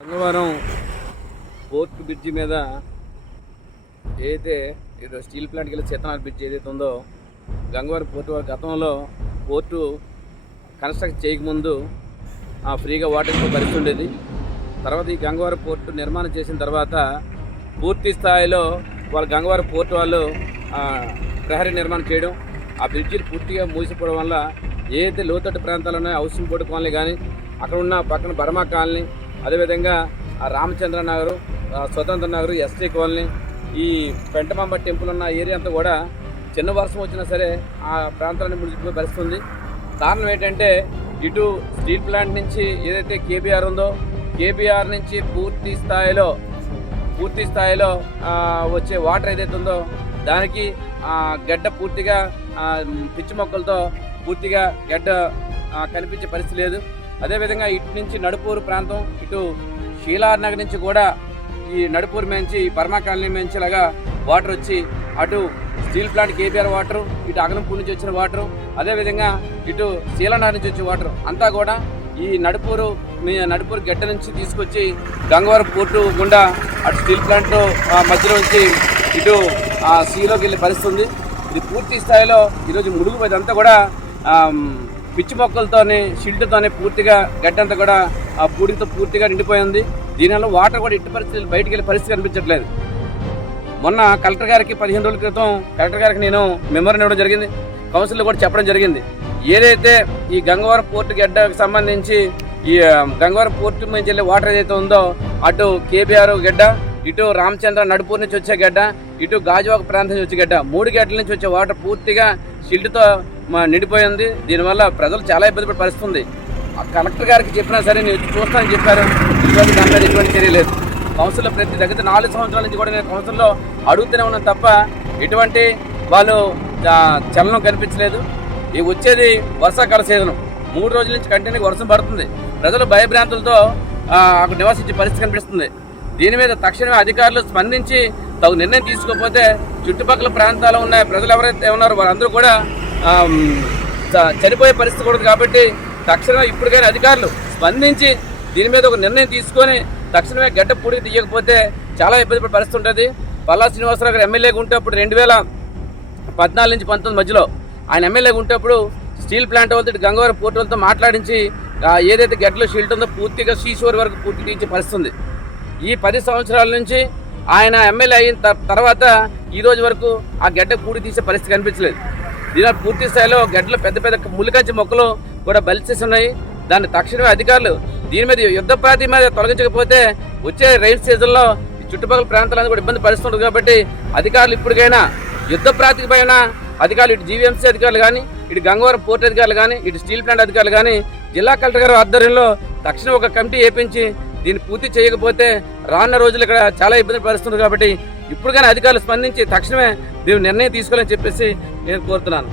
Gangavaram port bridge మీద ఏదైతే ఏదో స్టీల్ ప్లాంట్కి వెళ్ళి చేతనాల బ్రిడ్జ్ ఏదైతే ఉందో గంగవరం పోర్టు వారి గతంలో పోర్టు కన్స్ట్రక్ట్ చేయకముందు ఆ, ఫ్రీగా వాటర్ ఇచ్చే పరిస్థితి ఉండేది తర్వాత ఈ గంగవరం పోర్టు నిర్మాణం చేసిన తర్వాత పూర్తి స్థాయిలో వాళ్ళ గంగవరం పోర్టు వాళ్ళు ప్రహరీ నిర్మాణం చేయడం ఆ బ్రిడ్జిలు పూర్తిగా మూసిపోవడం వల్ల ఏదైతే లోతట్టు ప్రాంతాలు ఉన్నాయో హౌసింగ్ బోర్డు కాలనీ కానీ అక్కడ ఉన్న పక్కన బర్మా కాలనీ అదేవిధంగా రామచంద్ర నగరు స్వతంత్ర నగరు ఎస్టీ కాలనీ ఈ పెంటమాంబ టెంపుల్ ఉన్న ఏరియా అంతా కూడా చిన్న వర్షం వచ్చినా సరే ఆ ప్రాంతాన్ని ముడిచిపోయే పరిస్థితి ఉంది కారణం ఏంటంటే ఇటు స్టీల్ ప్లాంట్ నుంచి ఏదైతే కేబీఆర్ ఉందో కేబీఆర్ నుంచి పూర్తి స్థాయిలో పూర్తి స్థాయిలో వచ్చే వాటర్ ఏదైతే ఉందో దానికి గడ్డ పూర్తిగా పిచ్చి మొక్కలతో పూర్తిగా గడ్డ కనిపించే పరిస్థితి లేదు. అదేవిధంగా ఇటు నుంచి నడుపూరు ప్రాంతం ఇటు షీలార్ నగర్ నుంచి కూడా ఈ నడుపూరు మేంచి బర్మా కాలనీ మేంచిలాగా వాటర్ వచ్చి అటు స్టీల్ ప్లాంట్ కేబీఆర్ వాటర్ ఇటు అగనంపూర్ నుంచి వచ్చిన వాటర్ అదేవిధంగా ఇటు శీలనగర్ నుంచి వచ్చే వాటర్. అంతా కూడా ఈ నడుపూరు మీ నడుపూరు గడ్డ నుంచి తీసుకొచ్చి గంగవరం పోర్టు గుండా అటు స్టీల్ ప్లాంట్ మధ్యలో నుంచి ఇటు సీలోకి వెళ్ళే పరిస్థితి ఉంది. ఇది పూర్తి స్థాయిలో ఈరోజు ముడుగు ఇదంతా కూడా పిచ్చి మొక్కలతోనే షిల్డ్తోనే పూర్తిగా గడ్డంతా కూడా ఆ పూడితో పూర్తిగా నిండిపోయింది దీనివల్ల వాటర్ కూడా ఇట్టి పరిస్థితులు బయటికి వెళ్ళే పరిస్థితి కనిపించట్లేదు. మొన్న కలెక్టర్ గారికి పదిహేను రోజుల క్రితం కలెక్టర్ గారికి నేను మెమోరీ ఇవ్వడం జరిగింది. కౌన్సిల్లో కూడా చెప్పడం జరిగింది. ఏదైతే ఈ గంగవరం పోర్టు గడ్డకు సంబంధించి ఈ గంగవరం పోర్టు నుంచి వెళ్ళే వాటర్ ఏదైతే ఉందో అటు కేబీఆర్ గడ్డ ఇటు రామచంద్ర నడుపూర్ నుంచి వచ్చే గడ్డ ఇటు గాజువాక ప్రాంతం నుంచి వచ్చే గడ్డ మూడు గడ్డల నుంచి వచ్చే వాటర్ పూర్తిగా షిల్డ్తో నిండిపోయింది దీనివల్ల ప్రజలు చాలా ఇబ్బంది పడి పరిస్థితుంది. ఆ కలెక్టర్ గారికి చెప్పినా సరే నేను చూస్తానని చెప్పారు. ఈరోజు దాని మీద ఎటువంటి చర్య లేదు. కౌన్సిల్లో ప్రతి దగ్గర నాలుగు సంవత్సరాల నుంచి కూడా నేను కౌన్సిల్లో అడుగుతూనే ఉన్నాను తప్ప ఎటువంటి వాళ్ళు చలనం కనిపించలేదు. ఈ వచ్చేది వర్షాకాల సీజన్. మూడు రోజుల నుంచి కంటిన్యూ వర్షం పడుతుంది. ప్రజలు భయభ్రాంతులతో ఆ, అక్కడ నివసించే పరిస్థితి కనిపిస్తుంది. దీని మీద తక్షణమే అధికారులు స్పందించి తగు నిర్ణయం తీసుకోకపోతే చుట్టుపక్కల ప్రాంతాల్లో ఉన్న ప్రజలు ఎవరైతే ఉన్నారో వారందరూ కూడా చ- చనిపోయే పరిస్థితి కూడా ఉంది కాబట్టి తక్షణమే ఇప్పటికైనా అధికారులు స్పందించి దీని మీద ఒక నిర్ణయం తీసుకొని తక్షణమే గడ్డ పూడికి తీయకపోతే చాలా ఇబ్బంది పడే పరిస్థితి ఉంటుంది. పల్లా శ్రీనివాసరావు గారు ఎమ్మెల్యేగా ఉంటే అప్పుడు రెండు వేల పద్నాలుగు నుంచి పంతొమ్మిది మధ్యలో ఆయన ఎమ్మెల్యేగా ఉంటేప్పుడు స్టీల్ ప్లాంట్ వాళ్ళతో గంగవారి గంగవరం వాళ్ళతో మాట్లాడించి ఏదైతే గడ్డలో షీల్ట్ ఉందో పూర్తిగా సీషోర్ వరకు పూర్తి తీయించే పరిస్థితి ఈ పది సంవత్సరాల నుంచి ఆయన ఎమ్మెల్యే అయిన తర్వాత ఈ రోజు వరకు ఆ గడ్డ కూడి తీసే పరిస్థితి కనిపించలేదు. దీనిలో పూర్తి స్థాయిలో గడ్డలో పెద్ద పెద్ద ములికంచి మొక్కలు కూడా బలిసేసి ఉన్నాయి. దాన్ని తక్షణమే అధికారులు దీని మీద యుద్ధ ప్రాతి మీద తొలగించకపోతే వచ్చే రైల్ సీజన్లో ఈ చుట్టుపక్కల ప్రాంతాలను కూడా ఇబ్బంది పరుస్తుంటుంది కాబట్టి అధికారులు ఇప్పటికైనా యుద్ధ ప్రాతిపైన అధికారులు ఇటు జీవీఎంసీ అధికారులు కానీ ఇటు గంగవరం పోర్ట్ అధికారులు కానీ ఇటు స్టీల్ ప్లాంట్ అధికారులు కానీ జిల్లా కలెక్టర్ గారి ఆధ్వర్యంలో తక్షణం ఒక కమిటీ ఏపించి దీన్ని పూర్తి చేయకపోతే రానున్న రోజులు ఇక్కడ చాలా ఇబ్బంది పరుస్తుంది కాబట్టి ఇప్పుడు కానీ అధికారులు స్పందించి తక్షణమే దీని నిర్ణయం తీసుకోవాలని చెప్పేసి నేను కోరుతున్నాను.